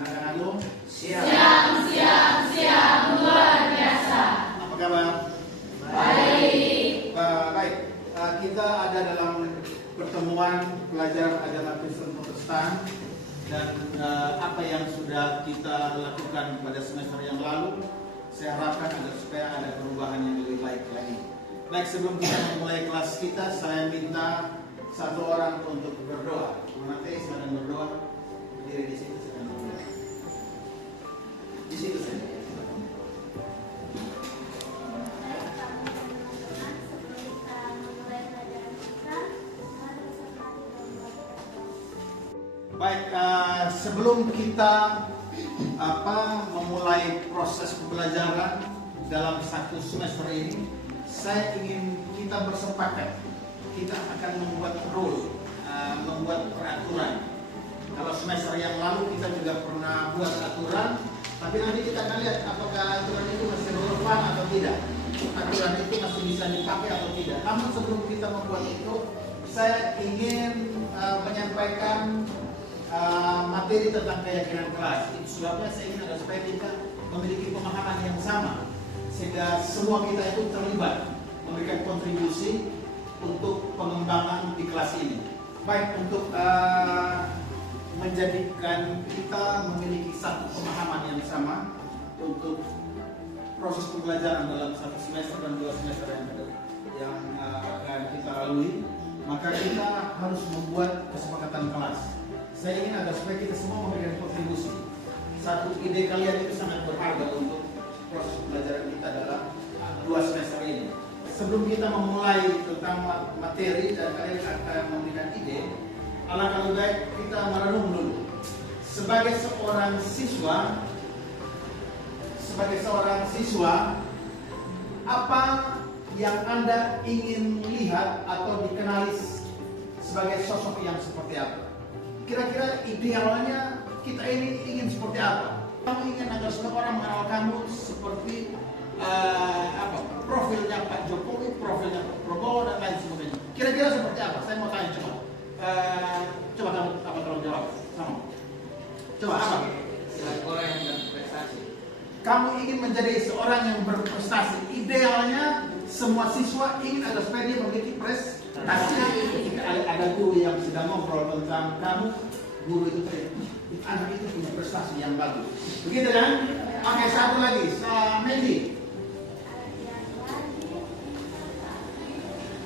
Anak-anakku siap. Siap, luar biasa. Apa kabar? Baik. Baik. Kita ada dalam pertemuan pelajaran agama Kristen Protestan dan apa yang sudah kita lakukan pada semester yang lalu, saya harapkan agar supaya ada perubahan yang lebih baik lagi. Baik, sebelum kita memulai kelas kita, saya minta satu orang untuk berdoa. Nanti silakan berdoa. Berdiri di situ, silakan berdoa. Di situ saja. Baik, sebelum kita memulai proses pembelajaran dalam satu semester ini, saya ingin kita bersepakat. Kita akan membuat rule, membuat peraturan. Kalau semester yang lalu kita juga pernah buat aturan, tapi nanti kita akan lihat apakah aturan itu masih relevan atau tidak. Aturan itu masih bisa dipakai atau tidak. Namun sebelum kita membuat itu, saya ingin menyampaikan materi tentang keyakinan kelas. Itu sebabnya saya ingin agar supaya kita memiliki pemahaman yang sama, sehingga semua kita itu terlibat memberikan kontribusi untuk pengembangan di kelas ini. Baik, untuk menjadikan kita memiliki satu pemahaman yang sama untuk proses pembelajaran dalam satu semester dan dua semester yang akan kita lalui, maka kita harus membuat kesepakatan kelas. Saya ingin agar supaya kita semua memberikan kontribusi. Satu ide kalian itu sangat berharga untuk proses pembelajaran kita dalam dua semester ini. Sebelum kita memulai tentang materi dan kalian akan memberikan ide, alangkah lebih baik kita merenung dulu. Sebagai seorang siswa, apa yang Anda ingin lihat atau dikenali sebagai sosok yang seperti apa? Kira-kira idealnya kita ini ingin seperti apa? Kamu ingin agar semua orang mengenal kamu seperti profilnya Pak Jokowi, profilnya Pak Prabowo dan lain sebagainya. Kira-kira seperti apa? Saya mau tanya coba. Coba kamu tolong jawab. Coba apa? Orang yang berprestasi. Kamu ingin menjadi seorang yang berprestasi. Idealnya semua siswa ingin agar supaya dia memiliki prestasi. Jika ada guru yang sedang ngobrol tentang kamu, guru itu anak itu punya prestasi yang bagus. Begitu kan? Oke, satu lagi, Mendy.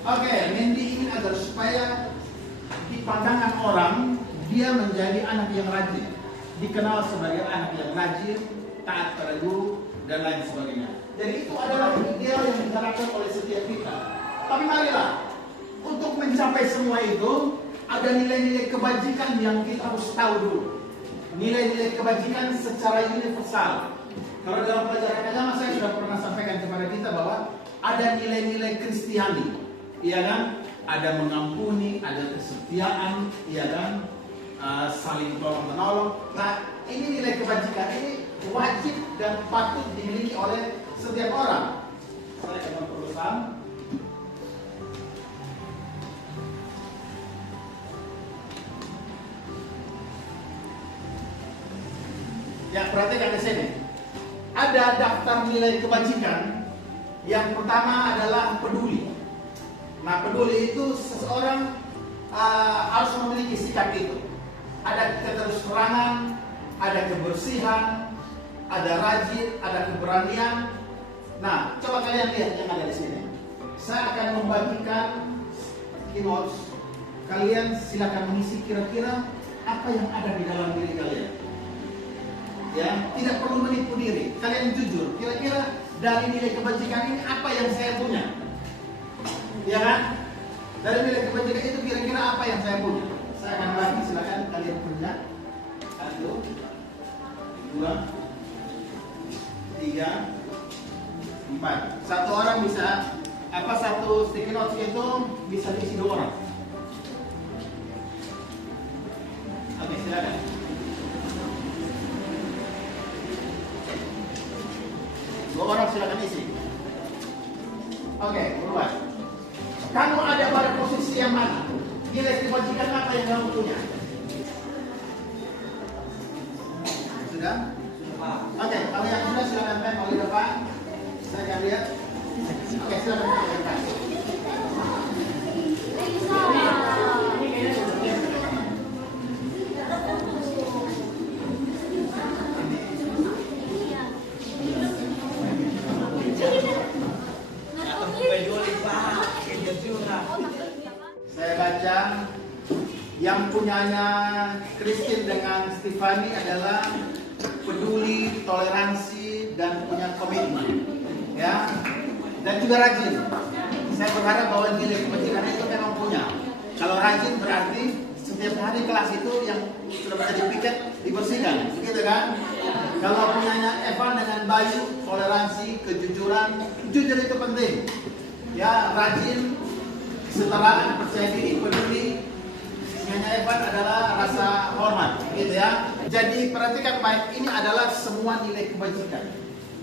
Oke, Mendy ingin agar supaya di pandangan orang dia menjadi anak yang rajin, dikenal sebagai anak yang rajin, taat pada guru dan lain sebagainya. Jadi itu adalah ideal yang diharapkan oleh setiap kita. Tapi marilah untuk mencapai semua itu ada nilai-nilai kebajikan yang kita harus tahu dulu. Nilai-nilai kebajikan secara universal. Kalau dalam pelajaran agama saya sudah pernah sampaikan kepada kita bahwa ada nilai-nilai Kristiani. Iya kan? Ada mengampuni, ada kesetiaan, iya kan? Saling tolong menolong. Nah, ini nilai kebajikan ini wajib dan patut dimiliki oleh setiap orang. Saya akan berusaha. Ya, perhatikan di sini. Ada daftar nilai kebajikan. Yang pertama adalah peduli. Nah, peduli itu seseorang harus memiliki sikap itu. Ada keterus-terangan, ada kebersihan, ada rajin, ada keberanian. Nah, coba kalian lihat yang ada di sini. Saya akan membagikan keynotes. Kalian silakan mengisi kira-kira apa yang ada di dalam diri kalian. Ya, tidak perlu menipu diri. Kalian jujur. Kira-kira dari nilai kebajikan ini apa yang saya punya? Ya kan? Dari nilai kebajikan itu kira-kira apa yang saya punya? Saya akan bagi, silakan kalian punya. 1, 2, 3, 4. Satu orang bisa satu sticky notes itu bisa diisi 2 orang. Oke, silakan. Dua orang silakan isi. Oke, buruan. Kamu ada pada posisi yang mana? Nilai kebajikan apa yang kamu punya? Sudah? Sudah Pak. Oke, kalau yang sudah silakan pen oleh depan. Saya akan lihat. Oke, silakan pen oleh depan. Atau peduli Pak. Kejut juga. Saya baca yang punyanya Christine dengan Stefani adalah peduli, toleransi, dan punya komitmen, ya, dan juga rajin. Saya berharap bahwa nilai kebajikan itu memang punya. Kalau rajin berarti setiap hari kelas itu yang sudah menjadi piket dibersihkan, begitu kan? Kalau punyanya Evan dengan Bayu, toleransi, kejujuran, jujur itu penting, ya, rajin, kesetaraan, percaya diri, peduli. Punyanya Evan adalah rasa hormat, gitu ya. Jadi perhatikan baik, ini adalah semua nilai kebajikan,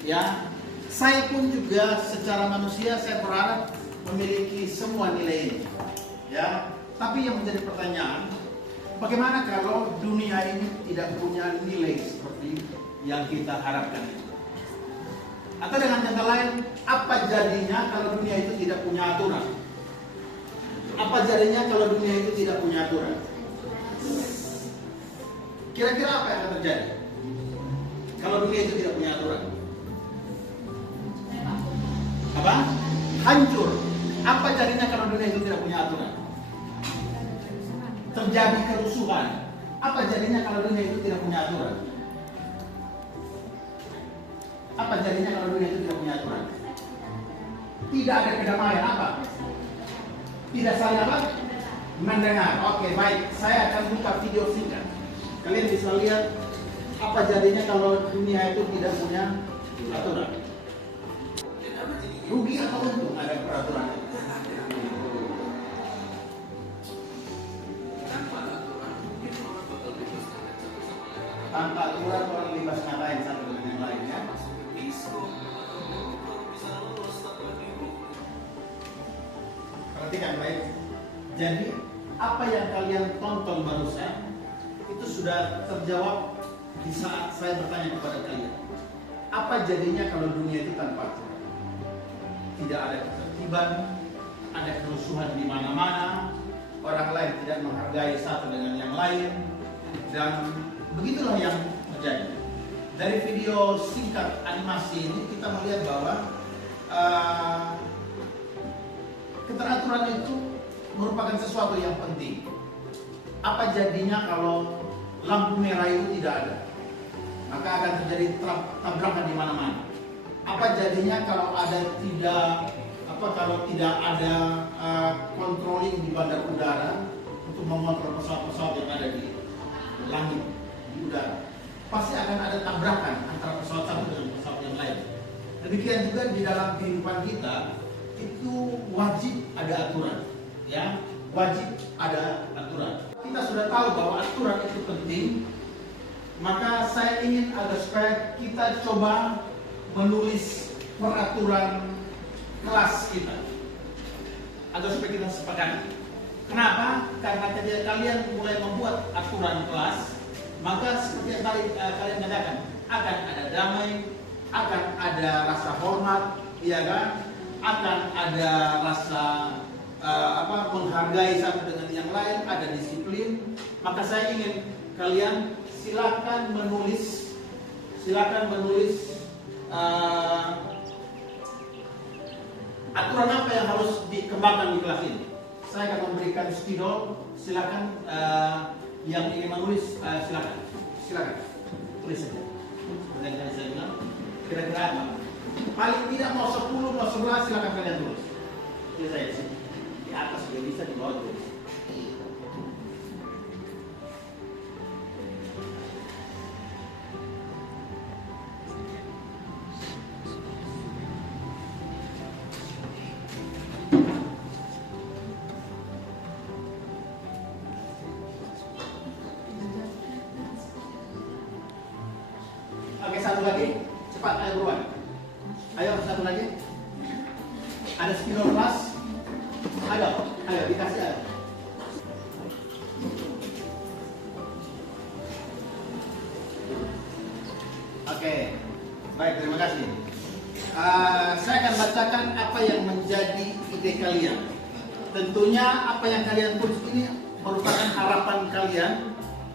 ya. Saya pun juga secara manusia saya berharap memiliki semua nilai ini, ya. Tapi yang menjadi pertanyaan, bagaimana kalau dunia ini tidak punya nilai seperti yang kita harapkan? Atau dengan kata lain, apa jadinya kalau dunia itu tidak punya aturan? Apa jadinya kalau dunia itu tidak punya aturan? Kira-kira apa yang akan terjadi kalau dunia itu tidak punya aturan? Apa? Hancur. Apa jadinya kalau dunia itu tidak punya aturan? Terjadi kerusuhan. Apa jadinya kalau dunia itu tidak punya aturan? Apa jadinya kalau dunia itu tidak punya aturan? Tidak ada kedamaian. Apa? Tidak saling apa? Mendengar. Oke, baik. Saya akan buka video singkat. Kalian bisa lihat apa jadinya kalau dunia itu tidak punya aturan. Rugi atau untung ada peraturan? Tanpa aturan orang bebas ngatain satu dengan yang lainnya. Perhatikan baik. Jadi apa yang kalian tonton barusan itu sudah terjawab di saat saya bertanya kepada kalian. Apa jadinya kalau dunia itu tanpa aturan? Tidak ada ketertiban, ada kerusuhan di mana-mana, orang lain tidak menghargai satu dengan yang lain, dan begitulah yang terjadi. Dari video singkat animasi ini kita melihat bahwa keteraturan itu merupakan sesuatu yang penting. Apa jadinya kalau lampu merah itu tidak ada? Maka akan terjadi tabrakan di mana-mana. Apa jadinya kalau tidak ada controlling di bandar udara untuk mengontrol pesawat-pesawat yang ada di langit, di udara? Pasti akan ada tabrakan antara pesawat satu dengan pesawat yang lain. Demikian juga di dalam kehidupan kita itu wajib ada aturan, ya, wajib ada aturan. Kita sudah tahu bahwa aturan itu penting, maka saya ingin agar supaya kita coba menulis peraturan kelas kita, agar supaya kita sepakati. Kenapa? Karena ketika kalian mulai membuat aturan kelas, maka seperti yang tadi kalian katakan, akan ada damai, akan ada rasa hormat, ya kan? Akan ada rasa menghargai satu dengan yang lain, ada disiplin. Maka saya ingin kalian silakan menulis aturan apa yang harus dikembangkan di kelas ini. Saya akan memberikan spidol. Silakan yang ingin menulis silakan tulis saja. Seperti yang saya bilang, kira-kira apa? Paling tidak mau 10, mau 11 silakan kalian tulis. Ini saya di sini. Di atas juga bisa, di bawah tulis. Oke, satu lagi. Cepat, ayo buruan. Ayo, satu lagi. Ada spidol kelas. Ayo, dikasih ayo. Oke, baik, terima kasih. Saya akan bacakan apa yang menjadi ide kalian. Tentunya apa yang kalian tulis ini merupakan harapan kalian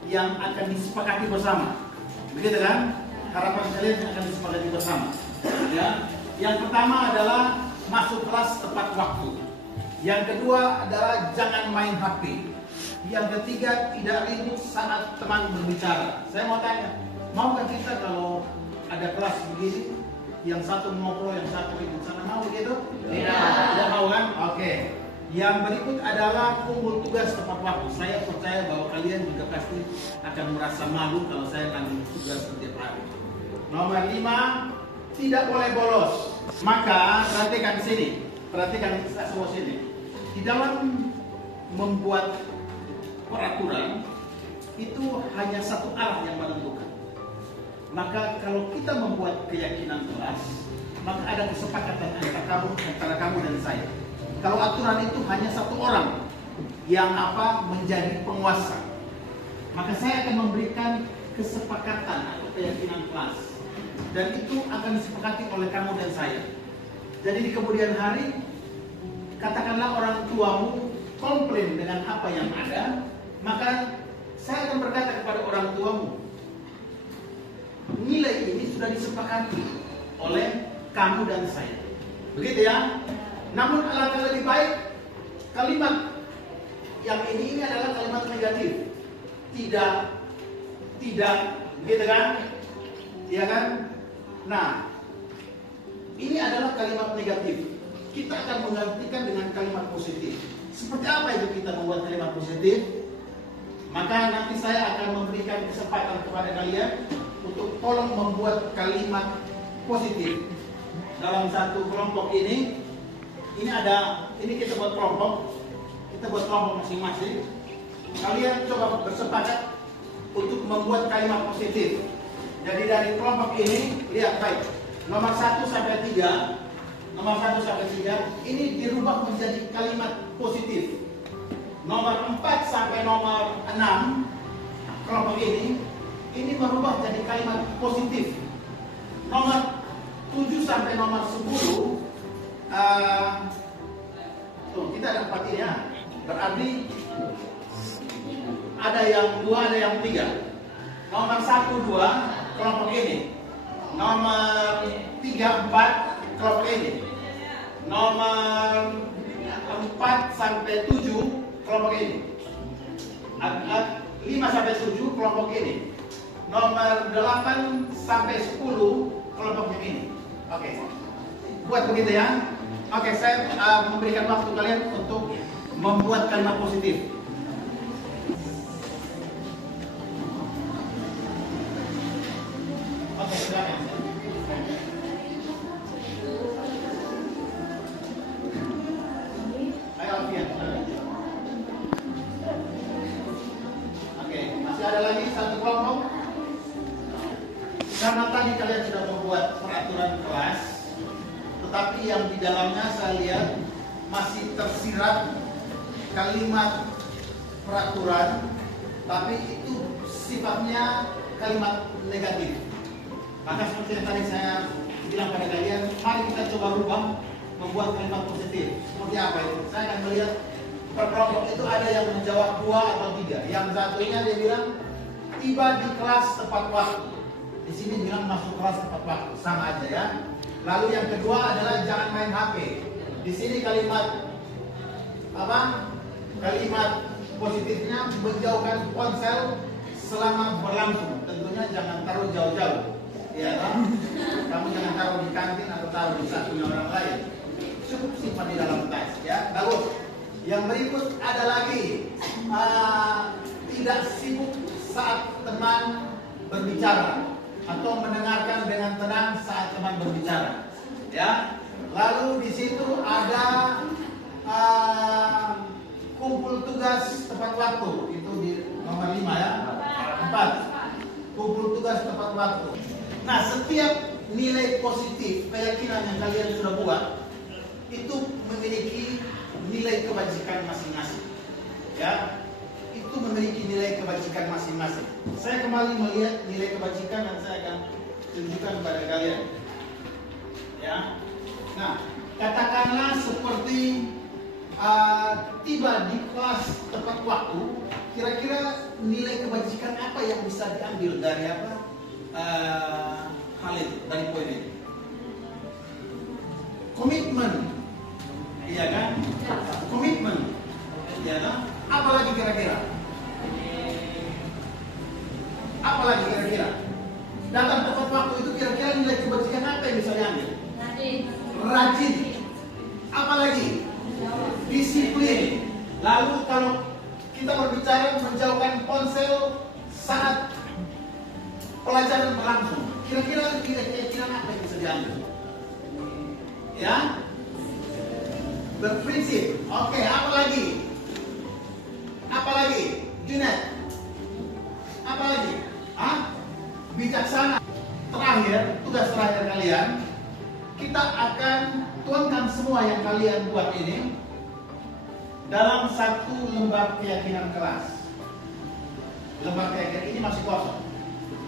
yang akan disepakati bersama. Begitu kan? Harapan kalian yang akan disepakati bersama. Ya. Yang pertama adalah masuk kelas tepat waktu. Yang kedua adalah jangan main HP. Yang ketiga tidak ribut saat teman berbicara. Saya mau tanya, maukah kita kalau ada kelas begini, yang satu ngobrol, yang satu ribut sana, mau begitu? Tidak mau kan? Oke. Yang berikut adalah kumpul tugas tepat waktu. Saya percaya bahwa kalian juga pasti akan merasa malu kalau saya ngambil tugas setiap hari. Nomor 5, tidak boleh bolos. Maka perhatikan sini, perhatikan semua sini. Di dalam membuat peraturan itu hanya satu arah yang menentukan. Maka kalau kita membuat keyakinan kelas, maka ada kesepakatan antara kamu dan saya. Kalau aturan itu hanya satu orang yang menjadi penguasa, maka saya akan memberikan kesepakatan atau keyakinan kelas, dan itu akan disepakati oleh kamu dan saya. Jadi di kemudian hari, katakanlah orang tuamu komplain dengan apa yang ada, maka saya akan berkata kepada orang tuamu, nilai ini sudah disepakati oleh kamu dan saya. Begitu ya? Namun alangkah lebih baik kalimat yang ini adalah kalimat negatif. Tidak, begitu kan? Iya kan? Nah, ini adalah kalimat negatif. Kita akan menggantikan dengan kalimat positif. Seperti apa itu kita membuat kalimat positif? Maka nanti saya akan memberikan kesempatan kepada kalian untuk tolong membuat kalimat positif dalam satu kelompok ini. Ini kita buat kelompok masing-masing. Kalian coba bersepakat untuk membuat kalimat positif. Jadi dari kelompok ini, lihat baik, nomor 1 sampai 3, ini dirubah menjadi kalimat positif. Nomor 4 sampai nomor 6, kelompok ini merubah jadi kalimat positif. Nomor 7 sampai nomor 10, kita ada 4 ini ya. Berarti ada yang 2, ada yang 3. Nomor 1, 2, kelompok ini. Nomor 3, 4, kelompok ini. Nomor 4 sampai 7, kelompok ini. 5 sampai 7, kelompok ini. Nomor 8 sampai 10, kelompok yang ini. Oke. Buat begitu ya. Oke, saya memberikan waktu kalian untuk membuat kalimat positif. Oke, silakan. Ayo, Alfian. Oke, masih ada lagi satu kelompok. Karena tadi kalian sudah membuat peraturan kelas, tetapi yang di dalamnya saya lihat masih tersirat kalimat peraturan, tapi itu sifatnya kalimat negatif. Maka seperti yang tadi saya bilang pada kalian, mari kita coba rubah membuat kalimat positif. Seperti apa itu? Saya akan melihat per kelompok itu ada yang menjawab 2 atau 3. Yang satunya dia bilang tiba di kelas tepat waktu. Di sini bilang masuk kelas tepat waktu, sama aja ya. Lalu yang kedua adalah jangan main HP. Di sini kalimat kalimat positifnya menjauhkan ponsel selama berlangsung. Tentunya jangan taruh jauh-jauh. Ya kan? Kamu jangan taruh di kantin atau taruh di sakunya orang lain. Cukup simpan di dalam tas ya. Lalu yang berikut ada lagi tidak sibuk saat teman berbicara atau mendengarkan dengan tenang saat teman berbicara. Ya. Lalu di situ ada kumpul tugas tepat waktu, itu di nomor 5 ya. 4. Kumpul tugas tepat waktu. Nah, setiap nilai positif keyakinan yang kalian sudah buat itu memiliki nilai kebajikan masing-masing. Ya. Itu memiliki nilai kebajikan masing-masing. Saya kembali melihat nilai kebajikan dan saya akan tunjukkan kepada kalian. Ya. Nah, katakanlah seperti tiba di kelas tepat waktu, kira-kira nilai kebajikan apa yang bisa diambil dari apa hal itu, dari poin itu? Komitmen, iya kan? Komitmen, iya kan? Apalagi kira-kira? Apalagi kira-kira? Datang tepat waktu itu kira-kira nilai kebajikan apa yang bisa diambil? Rajin. Apalagi? Disiplin. Lalu kalau kita berbicara menjauhkan ponsel saat pelajaran berlangsung, kira-kira apa yang bisa diambil? Ya? Berprinsip. Oke, apalagi? Apalagi? Junet? Apalagi? Bijaksana. Terakhir, tugas terakhir kalian, kita akan tuangkan semua yang kalian buat ini dalam satu lembar keyakinan kelas. Lembar keyakinan ini masih kosong.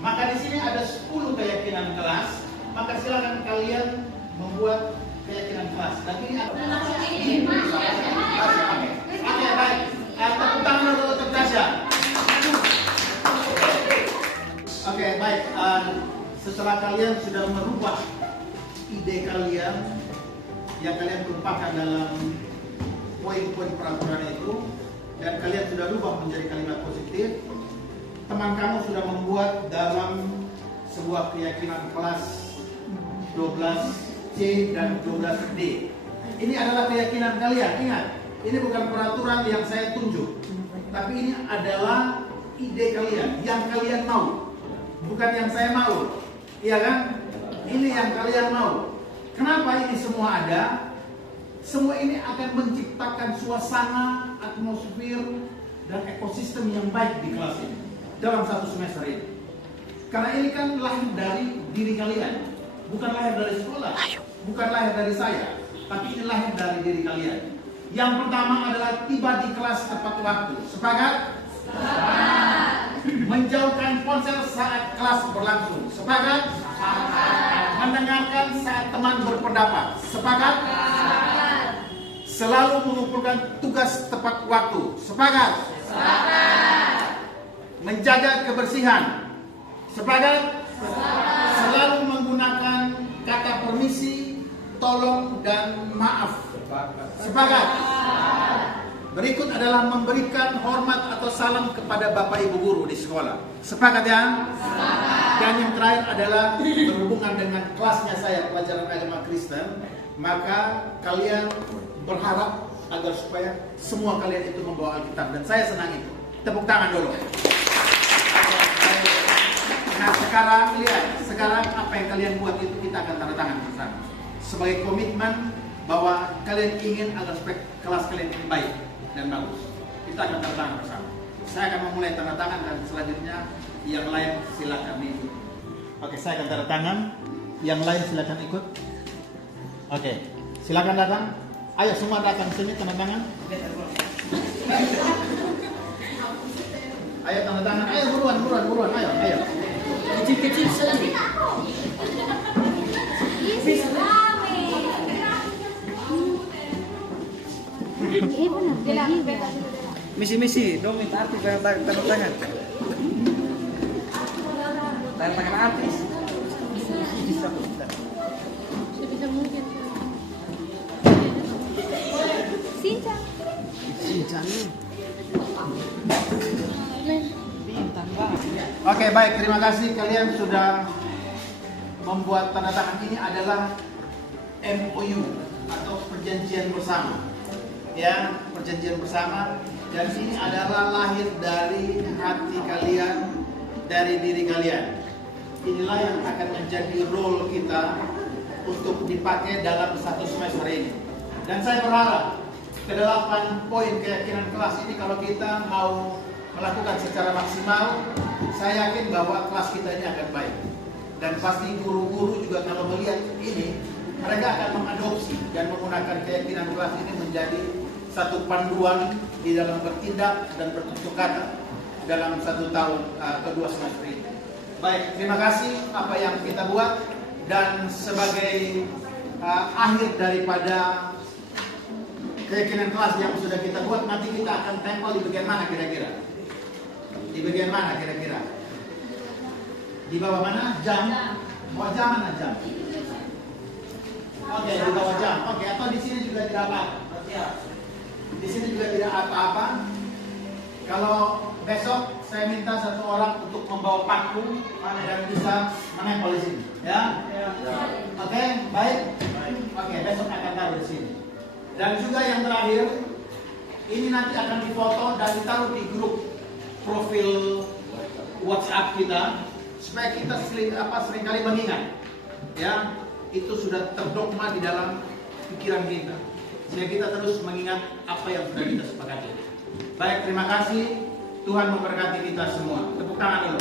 Maka di sini ada 10 keyakinan kelas. Maka silakan kalian membuat keyakinan kelas. Dan ini Oke, baik. Tepuk tangan dulu untuk Tasya. Oke, baik. Setelah kalian sudah merubah ide kalian yang kalian tumpahkan dalam poin-poin peraturan itu, dan kalian sudah rubah menjadi kalimat positif, teman kamu sudah membuat dalam sebuah keyakinan kelas 12C dan 12D. Ini adalah keyakinan kalian. Ingat, ini bukan peraturan yang saya tunjuk, tapi ini adalah ide kalian, yang kalian mau, bukan yang saya mau. Iya kan? Ini yang kalian mau. Kenapa ini semua ada? Semua ini akan menciptakan suasana, atmosfer, dan ekosistem yang baik di kelas ini dalam satu semester ini. Karena ini kan lahir dari diri kalian, bukan lahir dari sekolah, bukan lahir dari saya, tapi ini lahir dari diri kalian. Yang pertama adalah tiba di kelas tepat waktu. Sepakat? Sepakat. Menjauhkan ponsel saat kelas berlangsung. Sepakat? Sepakat. Mendengarkan saat teman berpendapat. Sepakat? Sepakat. Selalu mengumpulkan tugas tepat waktu. Sepakat? Sepakat. Menjaga kebersihan. Sepakat? Sepakat. Selalu menggunakan kata permisi, tolong, dan maaf. Sepakat? Berikut adalah memberikan hormat atau salam kepada Bapak Ibu guru di sekolah. Sepakat ya? Sepakat. Dan yang terakhir adalah berhubungan dengan kelasnya saya, pelajaran agama Kristen. Maka kalian berharap agar supaya semua kalian itu membawa Alkitab. Dan saya senang itu. Tepuk tangan dulu. Nah sekarang lihat, sekarang apa yang kalian buat itu kita akan tanda tangan bersama. Sebagai komitmen bahwa kalian ingin agar supaya kelas kalian ini baik dan bagus. Kita akan tanda tangan bersama. Saya akan memulai tanda tangan dan selanjutnya yang lain silakan ikut. Oke, saya akan tanda tangan. Yang lain silakan ikut. Oke, silakan datang. Ayo semua datang sini tanda tangan. Ayo tanda tangan. Ayo buruan. Ayo. Kecil-kecil sekali. Misi, dong minta artis tanda tangan. Tanda tangan artis. Bisa. Sebisa mungkin. Sincang. Bintang banget. Oke, baik. Terima kasih kalian sudah membuat tanda tangan. Ini adalah MOU atau perjanjian bersama. Ya, perjanjian bersama. Dan ini adalah lahir dari hati kalian, dari diri kalian. Inilah yang akan menjadi role kita untuk dipakai dalam satu semester ini. Dan saya berharap ke-8 poin keyakinan kelas ini kalau kita mau melakukan secara maksimal, saya yakin bahwa kelas kita ini akan baik. Dan pasti guru-guru juga kalau melihat ini, mereka akan mengadopsi dan menggunakan keyakinan kelas ini menjadi satu panduan di dalam bertindak dan bertutur kata dalam 1 tahun kedua semester ini. Baik, terima kasih apa yang kita buat, dan sebagai akhir daripada keyakinan kelas yang sudah kita buat, nanti kita akan tempel di bagian mana kira-kira? Di bagian mana kira-kira? Di bawah mana? Jam? Bawah jam mana jam? Oke, di bawah jam. Oke, atau di sini juga tidak apa? Di sini juga tidak apa-apa. Kalau besok saya minta satu orang untuk membawa paku dan bisa menempel di sini, ya? Oke, baik. Oke, besok akan taruh di sini. Dan juga yang terakhir, ini nanti akan difoto dan ditaruh di grup profil WhatsApp kita, supaya kita seringkali mengingat, ya, itu sudah terdogma di dalam pikiran kita, sehingga kita terus mengingat apa yang sudah kita sepakati. Baik, terima kasih. Tuhan memberkati kita semua. Tepuk tangan dulu.